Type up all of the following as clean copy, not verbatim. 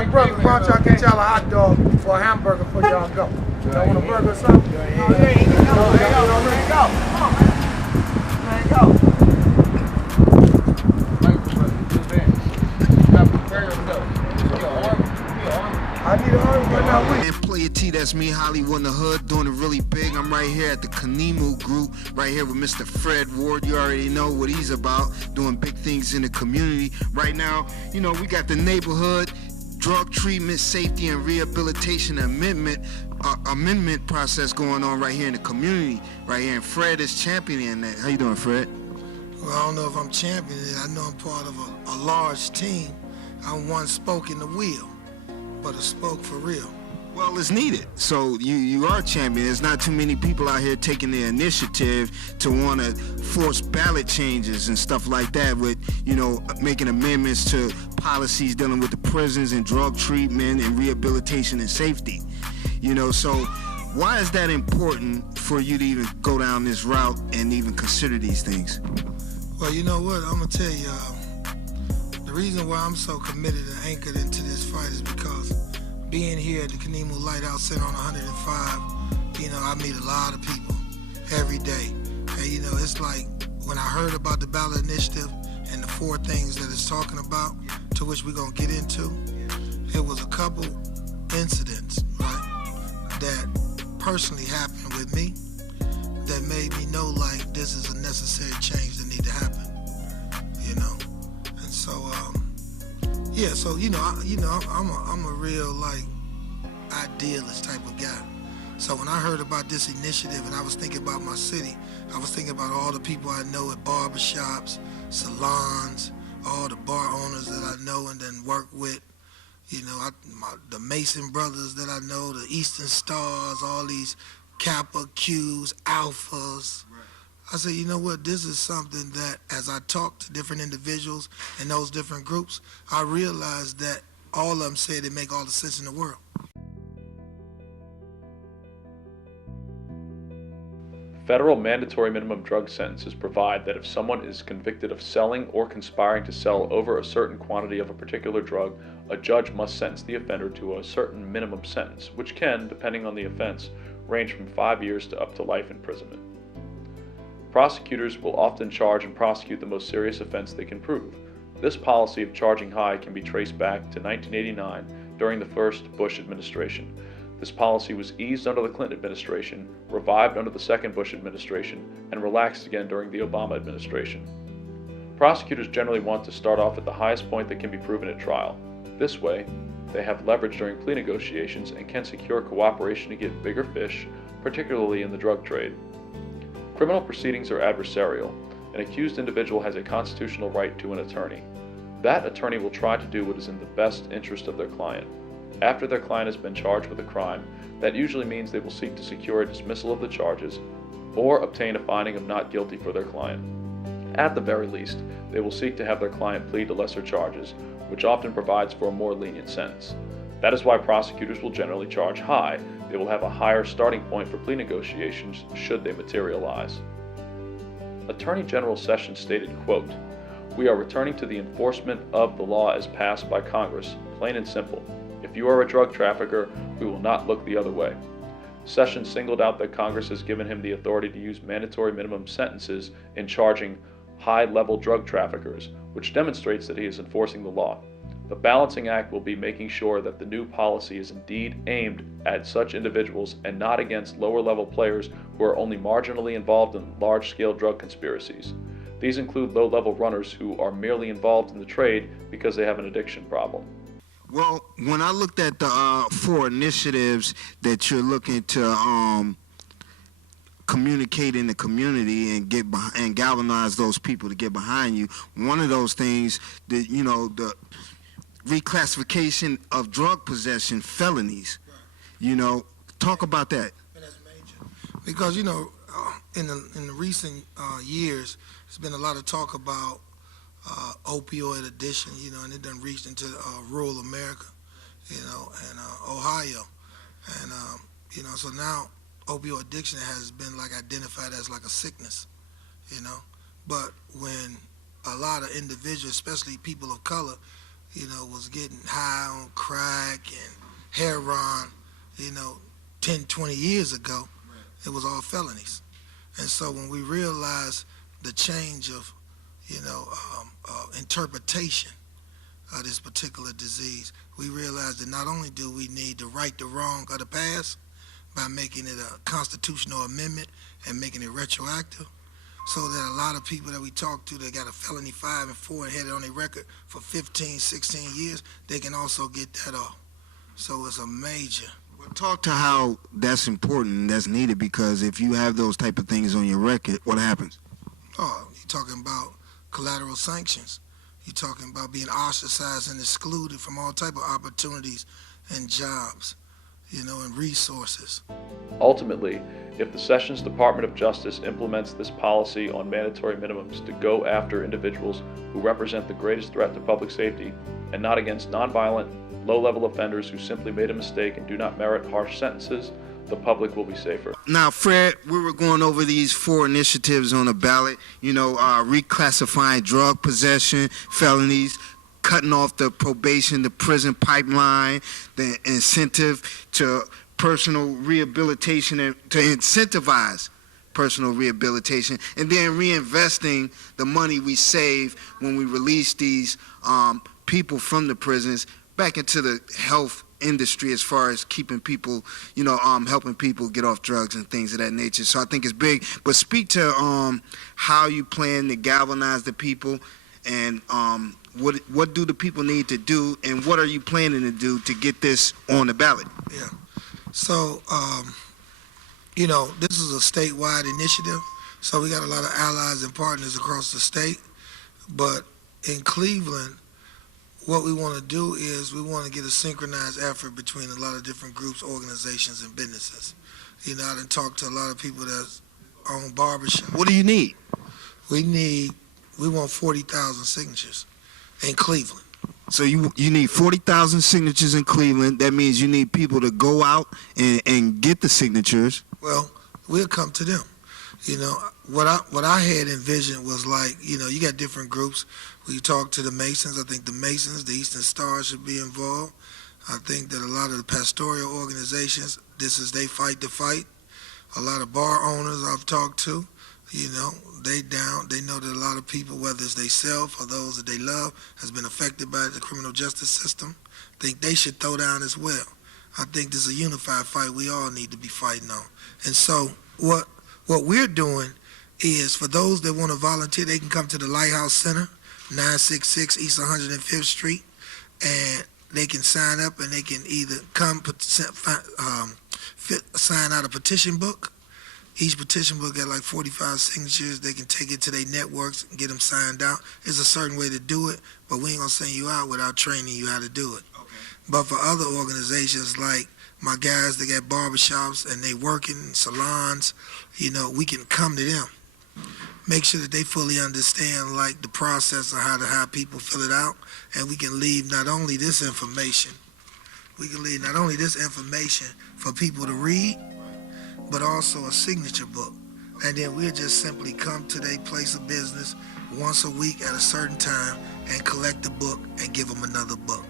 Young brother, why don't y'all get y'all a hot dog or a hamburger before y'all go? Y'all want a burger or something? There you go. There you go. Come on, man. There you go. I need an arm right now. And Playa T, that's me, Hollywood in the hood, doing it really big. I'm right here at the Khnemu group, right here with Mr. Fred Ward. You already know what he's about, doing big things in the community. Right now, you know, we got the neighborhood drug treatment, safety, and rehabilitation amendment process going on right here in the community, right here. And Fred is championing that. How you doing, Fred? Well, I don't know if I'm championing it. I know I'm part of a large team. I'm one spoke in the wheel, but a spoke for real. Well, it's needed. So you are a champion. There's not too many people out here taking the initiative to want to force ballot changes and stuff like that with, you know, making amendments to policies dealing with the prisons and drug treatment and rehabilitation and safety. You know, so why is that important for you to even go down this route and even consider these things? Well, you know what? I'm going to tell you, the reason why I'm so committed and anchored into this fight is because being here at the Khnemu LightHouse Center on 105, you know, I meet a lot of people every day. And, you know, it's like when I heard about the ballot initiative and the 4 things that it's talking about, to which we're going to get into, it was a couple incidents, right, that personally happened with me that made me know, like, this is a necessary change that need to happen, you know. And so, yeah, so I'm a real like idealist type of guy. So when I heard about this initiative and I was thinking about my city, I was thinking about all the people I know at barbershops, salons, all the bar owners that I know and then work with. You know, the Mason brothers that I know, the Eastern Stars, all these Kappa, Qs, Alphas. I said, you know what, this is something that as I talk to different individuals in those different groups, I realized that all of them say they make all the sense in the world. Federal mandatory minimum drug sentences provide that if someone is convicted of selling or conspiring to sell over a certain quantity of a particular drug, a judge must sentence the offender to a certain minimum sentence, which can, depending on the offense, range from 5 years to up to life imprisonment. Prosecutors will often charge and prosecute the most serious offense they can prove. This policy of charging high can be traced back to 1989 during the first Bush administration. This policy was eased under the Clinton administration, revived under the second Bush administration, and relaxed again during the Obama administration. Prosecutors generally want to start off at the highest point that can be proven at trial. This way, they have leverage during plea negotiations and can secure cooperation to get bigger fish, particularly in the drug trade. Criminal proceedings are adversarial. An accused individual has a constitutional right to an attorney. That attorney will try to do what is in the best interest of their client. After their client has been charged with a crime, that usually means they will seek to secure a dismissal of the charges or obtain a finding of not guilty for their client. At the very least, they will seek to have their client plead to lesser charges, which often provides for a more lenient sentence. That is why prosecutors will generally charge high. They will have a higher starting point for plea negotiations should they materialize. Attorney General Sessions stated, quote, "We are returning to the enforcement of the law as passed by Congress, plain and simple. If you are a drug trafficker, we will not look the other way." Sessions singled out that Congress has given him the authority to use mandatory minimum sentences in charging high-level drug traffickers, which demonstrates that he is enforcing the law. The balancing act will be making sure that the new policy is indeed aimed at such individuals and not against lower-level players who are only marginally involved in large-scale drug conspiracies. These include low-level runners who are merely involved in the trade because they have an addiction problem. Well, when I looked at the 4 initiatives that you're looking to communicate in the community and get and galvanize those people to get behind you, one of those things that, you know, the reclassification of drug possession felonies. Right. You know, talk about that. And that's major. Because, you know, in the recent years, there's been a lot of talk about opioid addiction, you know, and it done reached into rural America, you know, and Ohio. And, you know, so now opioid addiction has been like identified as like a sickness, you know. But when a lot of individuals, especially people of color, was getting high on crack and heroin, 10, 20 years ago, it was all felonies. And so when we realized the change of, interpretation of this particular disease, we realized that not only do we need to right the wrong of the past by making it a constitutional amendment and making it retroactive, so that a lot of people that we talk to that got a felony 5 and 4 and had it on their record for 15, 16 years, they can also get that off. So it's a major. Well, talk to how that's important and that's needed, because if you have those type of things on your record, what happens? Oh, you're talking about collateral sanctions. You're talking about being ostracized and excluded from all type of opportunities and jobs, and resources. Ultimately, if the Sessions Department of Justice implements this policy on mandatory minimums to go after individuals who represent the greatest threat to public safety and not against nonviolent, low-level offenders who simply made a mistake and do not merit harsh sentences, the public will be safer. Now, Fred, we were going over these 4 initiatives on the ballot, reclassifying drug possession, felonies, cutting off the probation, the prison pipeline, the incentive to personal rehabilitation, and to incentivize personal rehabilitation, and then reinvesting the money we save when we release these people from the prisons back into the health industry, as far as keeping people, helping people get off drugs and things of that nature. So I think it's big. But speak to how you plan to galvanize the people, and what do the people need to do, and what are you planning to do to get this on the ballot? Yeah. So, this is a statewide initiative. So we got a lot of allies and partners across the state. But in Cleveland, what we want to do is we want to get a synchronized effort between a lot of different groups, organizations, and businesses. I done talked to a lot of people that own barbershops. What do you need? We want 40,000 signatures in Cleveland. So you need 40,000 signatures in Cleveland. That means you need people to go out and get the signatures. Well, we'll come to them. What I had envisioned was like, you got different groups. We talk to the Masons. I think the Masons, the Eastern Stars should be involved. I think that a lot of the pastoral organizations, this is they fight the fight. A lot of bar owners I've talked to, they down. They know that a lot of people, whether it's themselves or those that they love, has been affected by the criminal justice system. I think they should throw down as well. I think this is a unified fight we all need to be fighting on. And so what we're doing is, for those that want to volunteer, they can come to the LightHouse Center, 966 East 105th Street, and they can sign up, and they can either come sign out a petition book. Each petition book got like 45 signatures. They can take it to their networks and get them signed out. There's a certain way to do it, but we ain't gonna send you out without training you how to do it. Okay. But for other organizations like my guys that got barbershops and they working in salons, we can come to them. Make sure that they fully understand like the process of how to have people fill it out, and we can leave not only this information for people to read, but also a signature book. And then we'll just simply come to their place of business once a week at a certain time and collect the book and give them another book.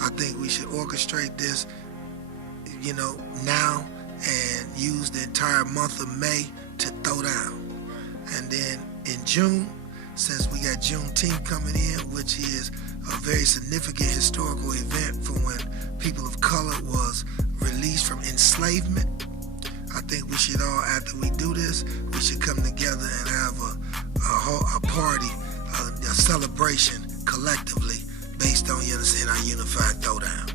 I think we should orchestrate this, now, and use the entire month of May to throw down. And then in June, since we got Juneteenth coming in, which is a very significant historical event for when people of color was released from enslavement, I think we should all, after we do this, we should come together and have a party, a celebration collectively based on, our unified throwdown.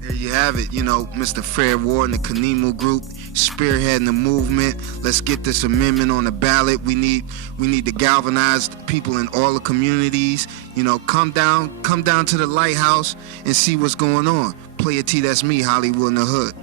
There you have it, Mr. Fred Ward and the Khnemu Group spearheading the movement. Let's get this amendment on the ballot. We need to galvanize people in all the communities. Come down to the Lighthouse and see what's going on. Playa T, that's me, Hollywood in the Hood.